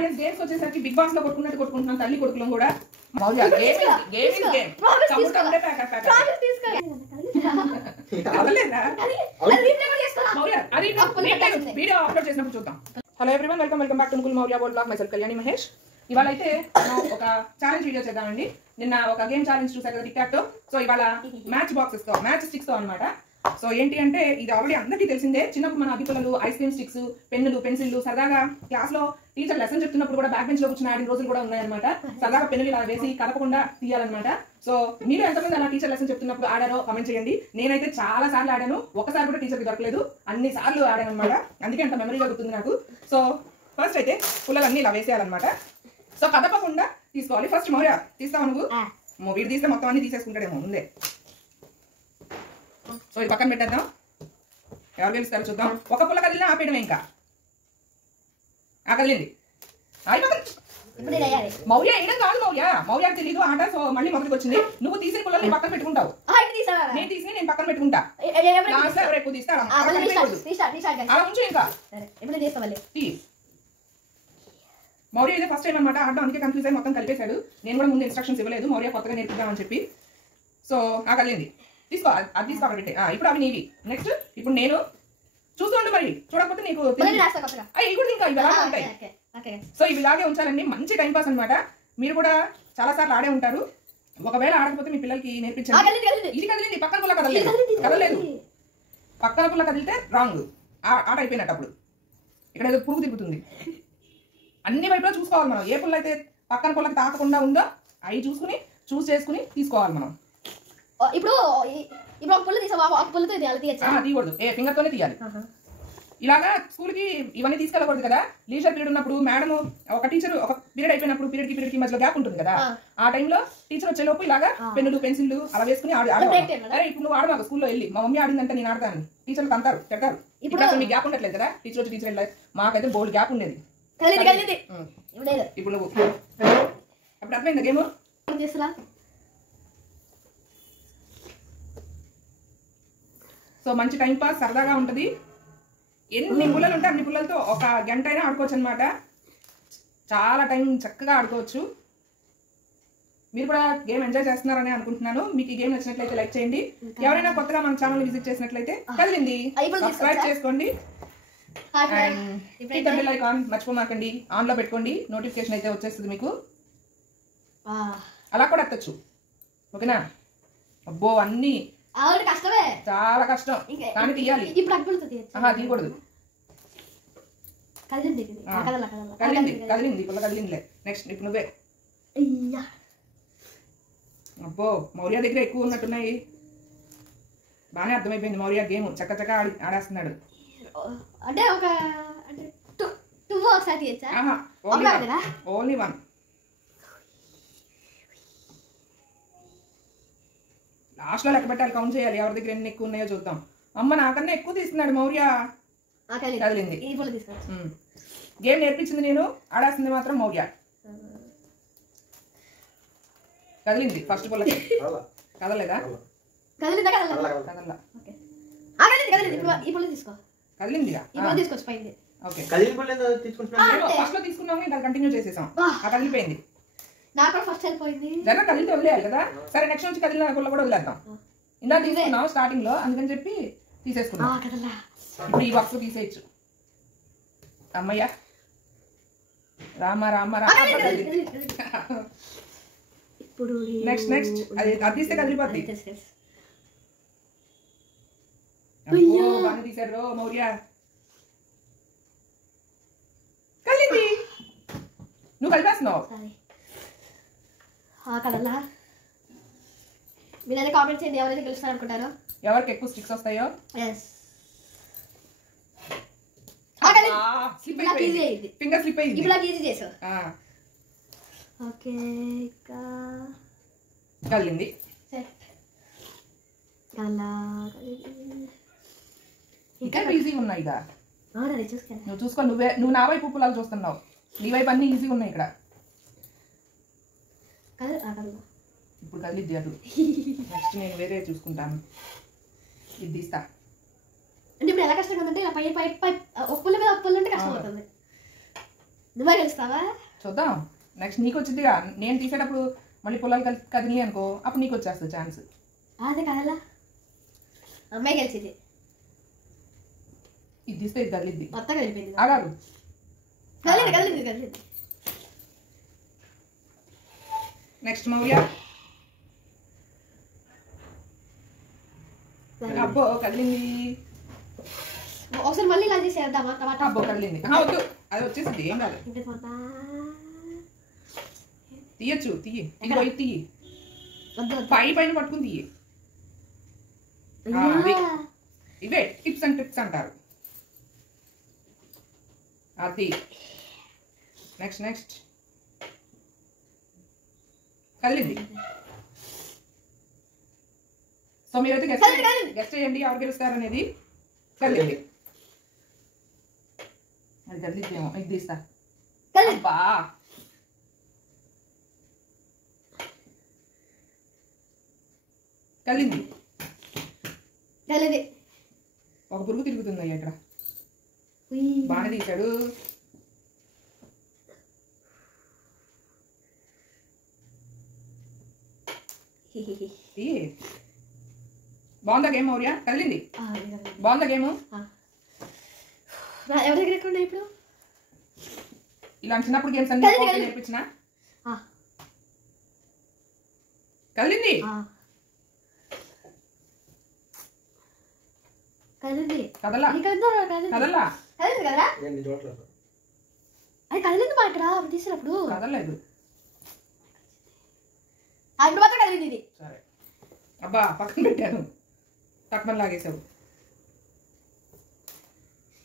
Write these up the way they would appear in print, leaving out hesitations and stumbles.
Audience games వచ్చేసరికి big boss లో కొట్టుకున్నట్టు కొట్టుకుంటున్నాం తల్లి కొడుకులం కూడా. మౌర్య గేమ్ వీడియో అప్లోడ్ చేసినప్పుడు చూద్దాం. Hello everyone, welcome back to Mukul Maurya world blog. Myself Kalyani Mahesh. ఇవాళ అయితే మనం ఒక ఛాలెంజ్ వీడియో చేద్దామండి. నిన్న ఒక గేమ్ ఛాలెంజ్ చూసారు కదా టిక్ టాక్ తో. సో ఇవాళ మ్యాచ్ బాక్సెస్ తో, మ్యాచ్ స్టిక్స్ తో అనమాట. సో ఏంటి అంటే ఇది ఆల్రెడీ అందరికీ తెలిసిందే. చిన్నప్పుడు మన అభిపిల్లలు ఐస్ క్రీమ్ స్టిక్స్, పెన్నులు, పెన్సిల్లు సరదాగా క్లాస్ లో టీచర్ లెసన్ చెప్తున్నప్పుడు కూడా బ్యాక్ బెంచ్ లో కూర్చుని ఆడిన రోజులు కూడా ఉన్నాయన్నమాట. సరదాగా పెన్నులు ఇలా వేసి కదపకుండా తీయాలన్నమాట. సో మీరు ఎంతమంది అలా టీచర్ లెసన్ చెప్తున్నప్పుడు ఆడారో కామెంట్ చేయండి. నేనైతే చాలా సార్లు ఆడాను, ఒకసారి కూడా టీచర్కి దొరకలేదు, అన్ని సార్లు ఆడాను అనమాట. అందుకే అంత మెమరీగా గుర్తుంది నాకు. సో ఫస్ట్ అయితే పుల్లలన్నీ ఇలా వేసేయాలన్నమాట. సో కదపకుండా తీసుకోవాలి. ఫస్ట్ మౌర్య తీస్తావు నువ్వు? వీడు తీస్తే మొత్తం అన్ని తీసేసుకుంటాడేమో ముందే. సో ఇది పక్కన పెట్టేద్దాం. ఎవరు గెలుస్తారో చూద్దాం. ఒక పుల్ల కదిలినా ఆపేయడమే. ఇంకా కదిలింది. మౌర్య వేయడం కాదు, మౌర్య తెలీదు ఆట. సో మళ్ళీ మొదటికి వచ్చింది. నువ్వు తీసిన పుల్లలు పక్కన పెట్టుకుంటావు, నేను తీసి నేను పక్కన పెట్టుకుంటా. ఎవరు ఎక్కువ తీస్తా అలా ఉంచు. ఇంకా మౌర్య ఇదే ఫస్ట్ టైం అనమాట ఆడడం, అందుకే కన్ఫ్యూజ్ అయ్యి మొత్తం కలిపేశాడు. నేను కూడా ముందు ఇన్స్ట్రక్షన్స్ ఇవ్వలేదు, మౌర్య కొత్తగా నేర్పిద్దామని చెప్పి. సో కదిలింది. తీసుకో, అది తీసుకోవాలి పెట్టే. ఇప్పుడు అవి నీవి. నెక్స్ట్ ఇప్పుడు నేను చూస్తుండు, మరి చూడకపోతే నీకు ఇవి కూడా ఇంకా ఇవి అలాగే ఉంటాయి. సో ఇవి ఇలాగే ఉంచాలండి, మంచి టైం పాస్ అనమాట. మీరు కూడా చాలా సార్లు ఆడే ఉంటారు. ఒకవేళ ఆడకపోతే మీ పిల్లలకి నేర్పించండి. ఇది కదిలింది, పక్కన పుల్ల కదలలేదు. పక్కన పుల్ల కదిలితే రాంగ్, ఆట అయిపోయినట్టు. అప్పుడు ఇక్కడ ఏదో పురుగు తిప్పుతుంది. అన్ని వైపులా చూసుకోవాలి మనం. ఏ పుల్ల అయితే పక్కన పుల్లకి తాకకుండా ఉందో అవి చూస్ చేసుకుని తీసుకోవాలి మనం. ఇప్పుడు ఒక పుల్ల తీయకూడదు, ఏ ఫింగర్ తోనే తీయాలి. ఇలాగా స్కూల్ కి ఇవన్నీ తీసుకెళ్ళకూడదు కదా. లీజర్ పీరియడ్ ఉన్నప్పుడు మేడం ఒక టీచర్ ఒక పీరియడ్ అయిపోయినప్పుడు పీరియడ్ కి మధ్యలో గ్యాప్ ఉంటుంది కదా. ఆ టైంలో టీచర్ వచ్చేలోపు ఇలాగా పెన్నులు, పెన్సిల్లు అలా వేసుకుని అరే ఇప్పుడు నువ్వు ఆడమాకు, స్కూల్లో వెళ్ళి మా మమ్మీ ఆడిందంటే నేను ఆడతాను. టీచర్లు అంటారు, పెడతారు. ఇప్పుడు అసలు మీకు గ్యాప్ ఉండట్లేదు కదా. టీచర్ వచ్చి టీచర్ వెళ్ళాలి. మాకైతే బోల్డ్ గ్యాప్ ఉండేది. ఇప్పుడు నువ్వు అప్పుడు అర్థమైందా గేమ్? సో మంచి టైం పాస్, సరదాగా ఉంటుంది. ఎన్ని పుల్లలు ఉంటే అన్ని పుల్లలతో ఒక గంట అయినా ఆడుకోవచ్చు అనమాట. చాలా టైం చక్కగా ఆడుకోవచ్చు. మీరు కూడా గేమ్ ఎంజాయ్ చేస్తున్నారని అనుకుంటున్నాను. మీకు ఈ గేమ్ నచ్చినట్లయితే లైక్ చేయండి. ఎవరైనా కొత్తగా మన ఛానల్ విజిట్ చేసినట్లయితే కదిలింది సబ్స్క్రైబ్ చేసుకోండి. బెల్ ఐకాన్ మర్చిపోమాకండి, ఆన్ లో పెట్టుకోండి. నోటిఫికేషన్ అయితే వచ్చేస్తుంది మీకు. అలా కూడా ఎత్తచ్చు, ఓకేనా? అబ్బో అన్ని కష్టమే, చాలా కష్టం, కానీ తీయాలి. తీయకూడదు. కదిలింది పుల్ల కదిలిందిలే. నెక్స్ట్ ఇప్పుడు నువ్వే. అబ్బో మౌర్య దగ్గర ఎక్కువ ఉన్నట్టున్నాయి. బాగానే అర్థమైపోయింది. మౌర్య గేమ్ చక్కచక్క ఆడేస్తున్నాడు. అంటే ఒక ఓన్లీ వన్. లాస్ట్ లో లెక్క పెట్టాలి, కౌంట్ చేయాలి. ఎవరి దగ్గర ఎన్ని ఎక్కువ ఉన్నాయో చూద్దాం. అమ్మ నాకన్నా ఎక్కువ తీస్తున్నాడు మౌర్య. కదిలింది. గేమ్ నేర్పించింది నేను, ఆడేస్తుంది మాత్రం మౌర్య. కదిలింది ఫస్ట్ పుల్లకి. కదలేదా? కదిలిందిగా. ఫస్ట్ లో తీసుకున్నాము, ఇంకా కంటిన్యూ చేసేసాం. కదిలిపోయింది. జనం కదిలితే వదిలేయాలి కదా. సరే నెక్స్ట్ నుంచి కదిలిన పుల్ల కూడా వదిలేద్దాం. ఇందా తీసుకున్నాం స్టార్టింగ్ లో, అందుకని చెప్పి తీసేసుకున్నాం. ఇప్పుడు ఈ బాక్స్ తీసేయచ్చు. అమ్మయ్య రామ రామ రామ. నెక్స్ట్ అది తీస్తే కదిలిపోద్ది. బాగా తీసారు మౌర్య. కదిలింది. నువ్వు కలిపేస్తున్నావు. మీరైతే కామెంట్ చేయండి ఎవరైతే గెలుస్తారు అనుకుంటారో, ఎవరికి ఎక్కువ స్టిక్స్ వస్తాయో. ఫింగర్ స్లిప్ అయింది. ఈజీ చేసావు. ఓకే కదిలింది. ఇంకా ఈజీ ఉన్నాయి. నువ్వు చూసుకో. నువ్వు నా వైపు పుల్లలు చూస్తున్నావు, నీ వైపు అన్ని ఈజీ ఉన్నాయి. ఇక్కడ ఇప్పుడు కదిలిద్ది అటు. నెక్స్ట్ నేను వేరే చూసుకుంటాను. ఇది తీస్తా. అంటే ఇప్పుడు ఎలా కష్టంగా ఉందంటే ఇలా పై పై పై ఒప్పుల మీద ఒప్పులు అంటే కష్టం అవుతుంది. నువ్వే గెలుస్తావా? చూద్దాం. నెక్స్ట్ నీకు వచ్చిందిగా. నేను తీసేటప్పుడు మళ్ళీ పొలాలు కదిలి అనుకో, అప్పుడు నీకు వచ్చేస్తుంది ఛాన్స్. అదే కదలా, అమ్మాయి గెలిచింది. ఇది తీస్తే ఇది కదిలిద్ది. మొత్తం కలిపింది. ఆగాదు. కలిగింది. నెక్స్ట్ మౌర్య. అబ్బో కదిలింది. ఒకసారి మళ్ళీ ఇలా చేసేద్దామా? టమాటా. అబ్బో కదిలింది. వద్దు, అది వచ్చేసింది. ఏం కాదు. తీయచ్చు. తీయి. ఇదిగో ఇది తీయి. పైన పట్టుకుని తీయి. ఇవే టిప్స్ అండ్ ట్రిక్స్ అంటారు. అది నెక్స్ట్ కదిలింది. సో మీరైతే గెస్ట్ చేయండి ఎవరు గెలుస్తారు అనేది. కదిలింది. అది కదిలిద్దేమో. ఇది తీస్తా. అబ్బా కదిలింది. ఒక పురుగు తిరుగుతుంది అయ్యా ఇక్కడ. బాగానే తీశాడు. బాగుందా గేమ్ మౌర్య? కదిలింది. బాగుందా గేమ్? ఇప్పుడు ఇలా చిన్నప్పుడు గేమ్స్ అన్ని నేర్పించిన. కదిలింది. కదలా అది కదిలింది మా ఇక్కడ తీసినప్పుడు. కదలేదు. అప్పుడు మాత్రం కదిలింది. సరే అబ్బా పక్కన పెట్టాను. పక్కన లాగేసావు.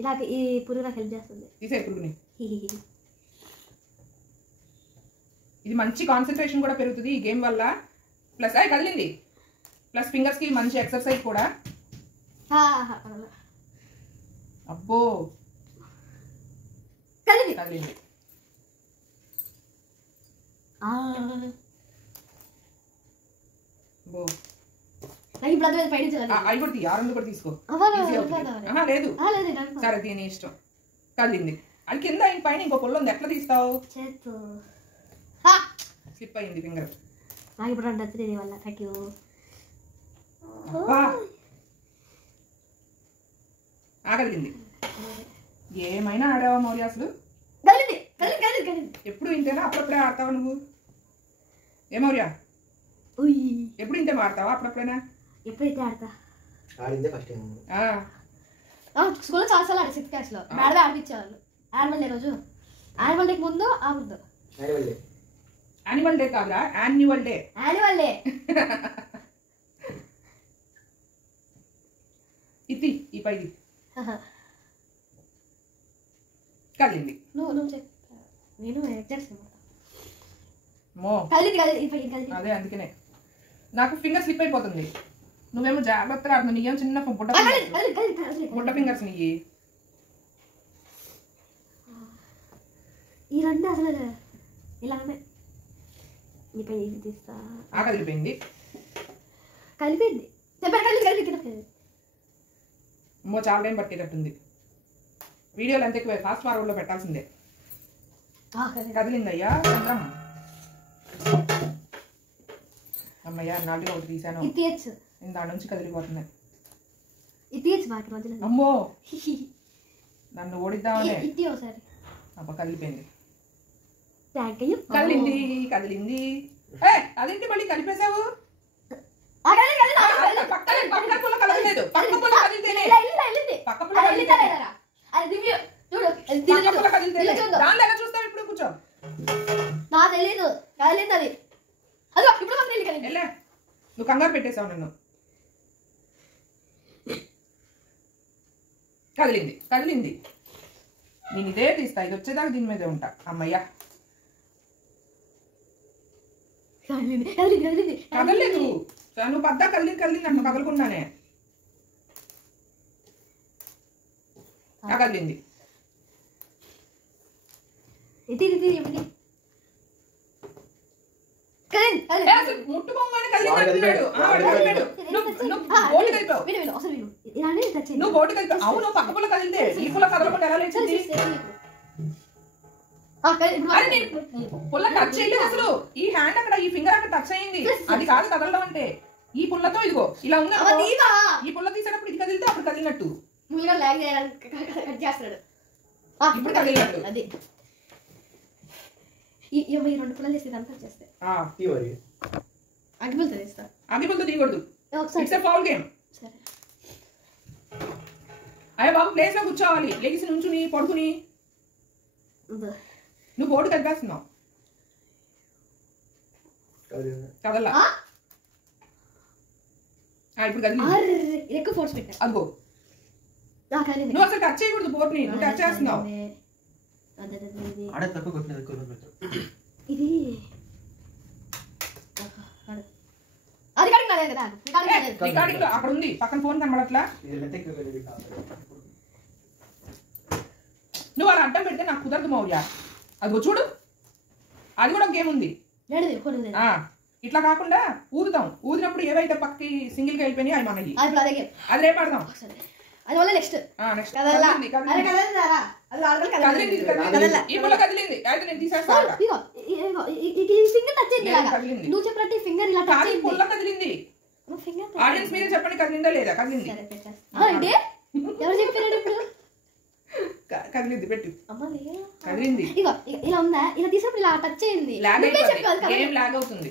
ఇలా ఈ పురుగు నాకు హెల్ప్ చేస్తుంది. తీసే పురుగుని. ఇది మంచి కాన్సన్ట్రేషన్ కూడా పెరుగుతుంది ఈ గేమ్ వల్ల. ప్లస్ అది కదిలింది. ప్లస్ ఫింగర్స్ కి మంచి ఎక్సర్సైజ్ కూడా. అబ్బో కదిలింది. అవి కూడా తీ. ఆరు కూడా తీసుకో. లేదు సరే దీని ఇష్టం. కదిలింది. అది కింద పైన ఇంకో పొల్లు ఉంది. ఎట్లా తీస్తావు? స్లిప్ అయింది ఫింగర్. ఆగలిగింది. ఏమైనా ఆడావా మౌర్య అసలు? ఎప్పుడు ఇంతేనా? అప్పుడప్పుడే ఆడతావా నువ్వు? ఏ మౌర్య ఎప్పుడు ఇంతే ఆడతావా? అప్పుడప్పుడైనా? ఎప్పుడైతే ఆడతా. స్కూల్లో చాలాసార్లు ఆడి 6th క్లాస్ లో మేడమే ఆడిపించేవాళ్ళు. యాన్యువల్ డే రోజు. యాన్యువల్ డేకి ముందు యాన్యువల్ డే కాదురా, యాన్యువల్ డే. ఇది ఈ పైది కదిలింది. అదే అందుకనే నాకు ఫింగర్ స్లిప్ అయిపోతుంది. నువ్వేమో జాగ్రత్తగా ఆడుతున్నావు. నీకేమో చిన్న బుట్ట ఫింగర్స్ నీకు. ఈ రెండు అసలు ఇలానే తీస్తా. కలిపింది. చాలా టైం పట్టేటట్టుంది. వీడియోలు అంతే ఫాస్ట్ ఫార్వర్డ్ లో పెట్టాల్సిందే. కదిలింది అయ్యా. అమ్మయ్యా నాలుగు ఒకటి తీసాను. దాని నుంచి కదిలిపోతుంది. అమ్మో నన్ను ఓడిద్దామనే. అబ్బా కలిపోయింది. కదిలింది. అదేంటి మళ్ళీ కలిపేశావు? చూస్తావు ఇప్పుడు కూర్చో. నువ్వు కంగారు పెట్టేశావు నన్ను. కదిలింది. నేను ఇదే తీస్తా. ఇది వచ్చేదాకా దీని మీదే ఉంటా. అమ్మయ్యా కదలేదు. నువ్వు పద్దా కదిలింది నన్ను కదలకుండానే. కదిలింది. ముట్టుకోగానే కదిలింది. నువ్వు బోటు కలిపావు. అవును పక్క పుల్ల కదిలితే ఈ పుల్ల కదలకుండా ఎలా లేచింది? అరే నేను పుల్ల టచ్ చేయలేదు అసలు. ఈ హ్యాండ్ అక్కడ, ఈ ఫింగర్ అక్కడ టచ్ అయింది. అది కాదు కదలడం అంటే. ఈ పుల్లతో ఇదిగో ఇలా ఉంది. ఈ పుల్ల తీసేటప్పుడు ఇది కదిలితే అప్పుడు కదిలినట్టు. ఇప్పుడు కదిలినట్టు. అది ఈ 2 పుల్లలు వేసి ఇదంతా చేస్తే అగ్గిపుల్లతో వేస్తా. అగ్గిపుల్లతో తీయకూడదు. It's a foul game. అయ్యా బాబు ప్లేస్ లో కూర్చోవాలి. లెగిసి నుంచుని పడుకుని. నువ్వు బోర్డు కదిపేస్తున్నావు. కదల్లా. ఇప్పుడు కదిలి ఎక్కువ ఫోర్స్ పెట్టా. అదిగో నువ్వు అసలు టచ్ చేయకూడదు బోర్డుని. నువ్వు టచ్ చేస్తున్నావు. ఇది రికార్డింగ్ లో అక్కడ ఉంది. పక్కన ఫోన్ కనబడట్లా. నువ్వు అలా అడ్డం పెడితే నాకు కుదరదు మౌర్య. అదిగో చూడు, అది కూడా ఒక గేమ్ ఉంది. ఇట్లా కాకుండా ఊదుతాం. ఊదినప్పుడు ఏవైతే పక్కకి సింగిల్ గా వెళ్ళిపోయినాయి అవి మనకి. అది రేపు ఆడదాం. ఆడియన్స్ మీరే చెప్పండి, కదిలిందా లేదా? కదిలింది. కదిలింది. పెట్టు. కదిలింది. ఇలా ఉందా? ఇలా తీసినప్పుడు ఇలా టచ్ అయింది. గేమ్ లాగ్ అవుతుంది.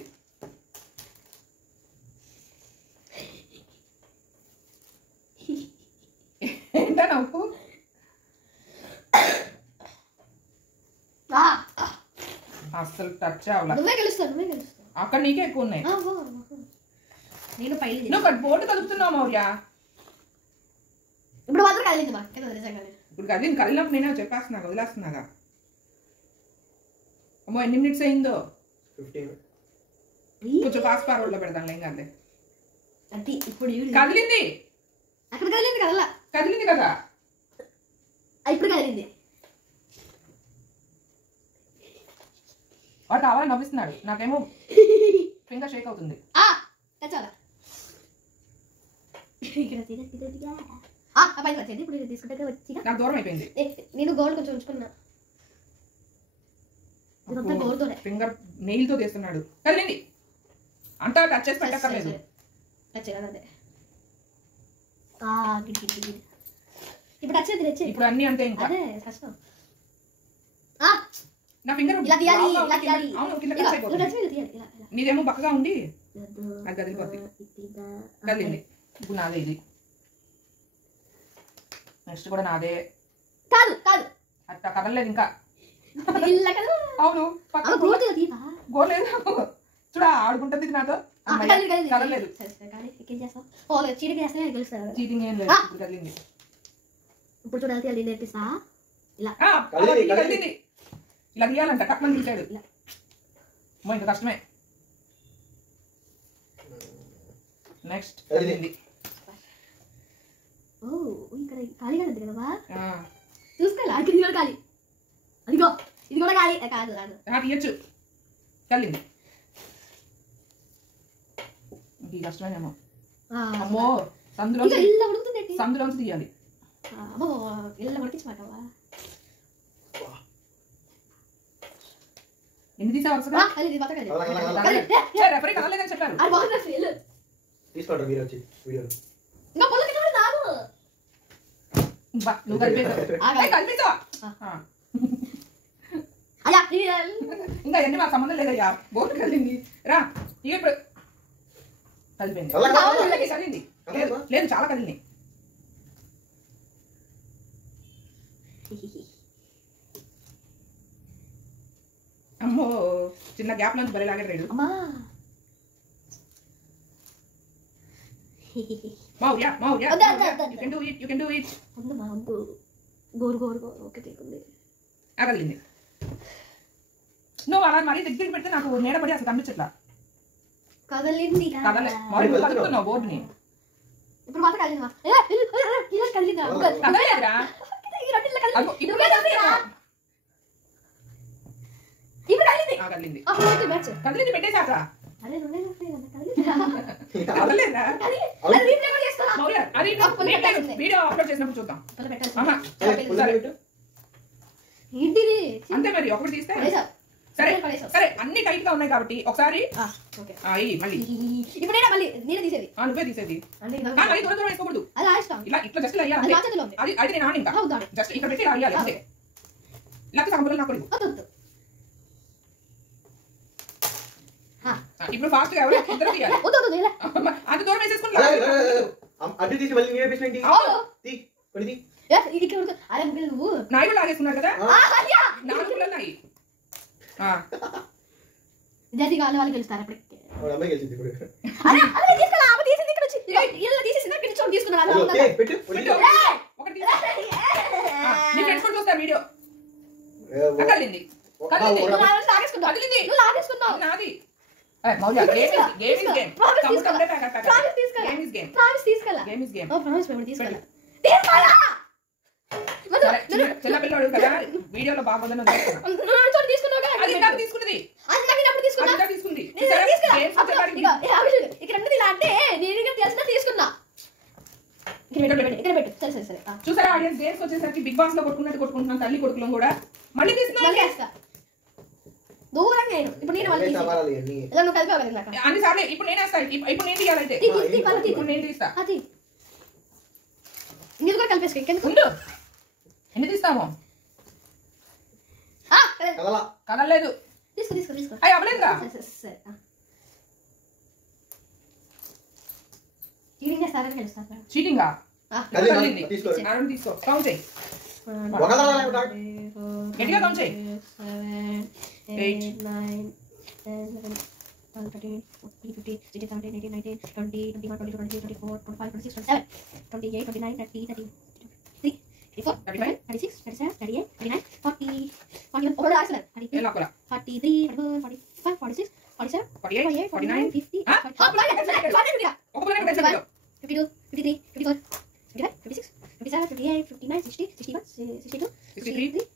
ఏంటా నవ్వు? అసలు టచ్ అవ్వాలి. అక్కడ నీకే ఎక్కువ ఉన్నాయి. నువ్వు బోర్డు కదుపుతున్నావు మౌర్య. ఇప్పుడు మాత్రం కదిలింది. ఇప్పుడు కదిలింది. కదిలినప్పుడు నేనే చెప్పేస్తున్నా, వదిలేస్తున్నాగా. అమ్మో ఎన్ని మినిట్స్ అయిందో. కొంచెం ఫాస్ట్ ఫార్వర్డ్ లో పెడతాను. ఏం కాదులే. కదిలింది. అక్కడ కదిలింది కదలా. కదిలింది కదా. ఇప్పుడు కదిలింది. వాడు కావాలని నవ్విస్తున్నాడు. నాకేమో ఫింగర్ షేక్ అవుతుంది. నాకు దూరం అయిపోయింది. నేను గోల్డ్ కొంచెం ఉంచుకున్నా. ఫింగర్ నెయిల్ తో తీస్తున్నాడు. కదిలింది. అంతా టచ్ చేసి పెట్టక్కర్లేదు. ఇప్పుడు అన్ని అంతే. ఇంకా నా ఫింగర్ నీదేమో బక్కగా ఉండి అది కదిలిపోద్ది. కదిలింది. ఇప్పుడు నాదే. ఇది నెక్స్ట్ కూడా నాదే. కాదు కాదు అట్లా కదలలేదు ఇంకా. అవును గోలేదు. చూడా ఆడుకుంటుంది ఇది నాతో. కదలలేదు. చీటింగ్ ఏం లేదు. ఇప్పుడు కదిలింది. ఇప్పుడు చూడాలి నేర్పిస్తా. ఇలా కదిలింది. ఇలా తీయాలంట. కట్నం తీసాడు. ఇంకా కష్టమే. నెక్స్ట్ కదిలింది. ఇక్కడ ఖాళీగా ఉంది కదా. చూసుకోవాలి. ఇది కూడా ఖాళీ. అదిగో ఇది కూడా ఖాళీ. కాదు కాదు తీయచ్చు. కదిలింది. ఇది కష్టమేనేమో. అమ్మో సందులోంచి తీయాలి. ఎన్ని తీసా వరుసగా? రెఫరీ కదలేదని చెప్పారు. నువ్వు కల్పిస్తావా? ఇంకా ఎన్ని మాకు సంబంధం లేదయ్యా. బోర్డు కలింది. రా ఇప్పుడు కలిపింది. కదిలింది. లేదు చాలా కదిలింది. అమ్మో చిన్న గ్యాప్ నుంచి బలి లాగాడు. Maurya Maurya you can do it. You can do it. గోరు గోరు గోరు ఓకే తీకుంది. కదిలింది. నువ్వు అలా మరీ దగ్గరికి పెడితే నాకు నీడపడి అసలు కనిపించట్లా. కదలింది. కదలే మరి కదులుతున్నావు బోర్డుని. ఇప్పుడు మాత్రం కదిలిందా? కదిలిందా? కదలేదురా. కదిలింది. కదిలింది పెట్టేశాక. వీడియో అప్లోడ్ చేసినప్పుడు చూద్దాం. ఏంటిది అంతే మరి ఒకటి తీస్తే సరే సరే అన్ని టైట్ గా ఉన్నాయి కాబట్టి ఒకసారి మళ్ళీ ఇప్పుడు నేనే తీసేది నువ్వే తీసేది మళ్ళీ దూరం దూరం వేసుకోకూడదు ఇలా ఇట్లా జస్ట్ ఇలా అది అది నేను ఆని ఇంకా జస్ట్ ఇక్కడ పెట్టి రాయాలి అంతే లేకపోతే సంబులు నాకు ఇప్పుడు ఫాస్ట్ గా ఎవరు ఇద్దరు తీయాలి అంత దూరం వేసేసుకుని అడ్డు తీసి మళ్ళీ నీవే పేసినట్టు నాయి కూడా లాగేసుకున్నారు కదా నాలుగు కూడా ఉన్నాయి జల్దీ కావాలి వాళ్ళు గెలుస్తారు అప్పటికి అమ్మాయి గెలిచింది ఇప్పుడు అరే అరే తీసుకురా ఆమె తీసింది ఇక్కడ వచ్చి ఇలా తీసేసి నాకు చోటు తీసుకున్నాను ఓకే పెట్టు ఒకటి తీసి నీ ఫ్రెండ్స్ కూడా చూస్తారు వీడియో కదిలింది నువ్వు లాగేసుకున్నావు నాది మౌల్య గేమ్ ఇస్ గేమ్ చిన్న పిల్లడు కదా వీడియోలో బాగుందని తీసుకున్నది తీసుకుంది చూసారా ఆడియన్స్ గేమ్స్ వచ్చేసరికి బిగ్ బాస్ లో కొట్టుకుంటున్నాను తల్లి కొడుకులం కూడా మళ్ళీ తీసుకున్నా దూరంగా ఇప్పుడు నేను అన్ని సార్లు ఇప్పుడు నేను వేస్తాను ఇప్పుడు నేను తీయాలైతే ఇప్పుడు నేను తీస్తా మీరు కూడా కలిపేసుకో ఎన్ని తీస్తాము కదలలేదు అయ్యి అవ్వలేదురా చీటింగా తీసుకో కౌంట్ చేయి గట్టిగా కౌంట్ చేయి 8 9 10 11 12 13 14 15 16 17 18 19 20 21 22 23 24 25 26 27 28 29 30 31 34 35 36 37 38 39 40 41 over last 43 44 45 46 47 48 49 50 52 53 54 55 56 57 58 59 60 61 62 63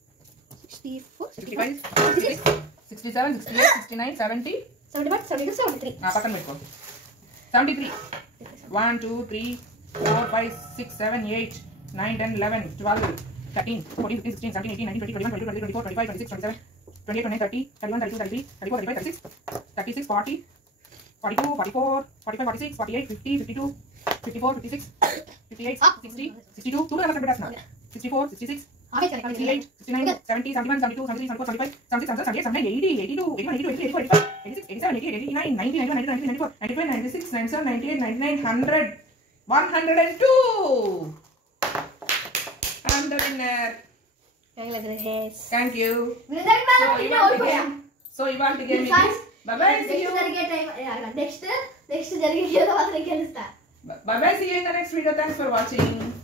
64 65 66 67 68 69 70 71 72 73 పక్కన పెట్టుకో 73 1 2 3 4 5 6 7 8 9 10 11 12 13 14 15 16 17 18 19 20 21 22 23 24 25 26 27 28 29 30 31 32 33 34 35 36 36 40 42 44 45 46 48 50 52 54 56 58 60 62 2 numbers పెట్టేస్తున్నా 64 66 68 69 70 71 72 73 74 75 76 77 78 80 82 81 82 83 84 85 86 87 88 89 90 91 92 93 94 95 96 97 98 99 100 102 I'm the winner. Thank you. So you want to get me? Bye bye. See you. Next జరిగే ఏదో మాత్రం గెలుస్తా. Bye bye. See you in the next video. Thanks for watching.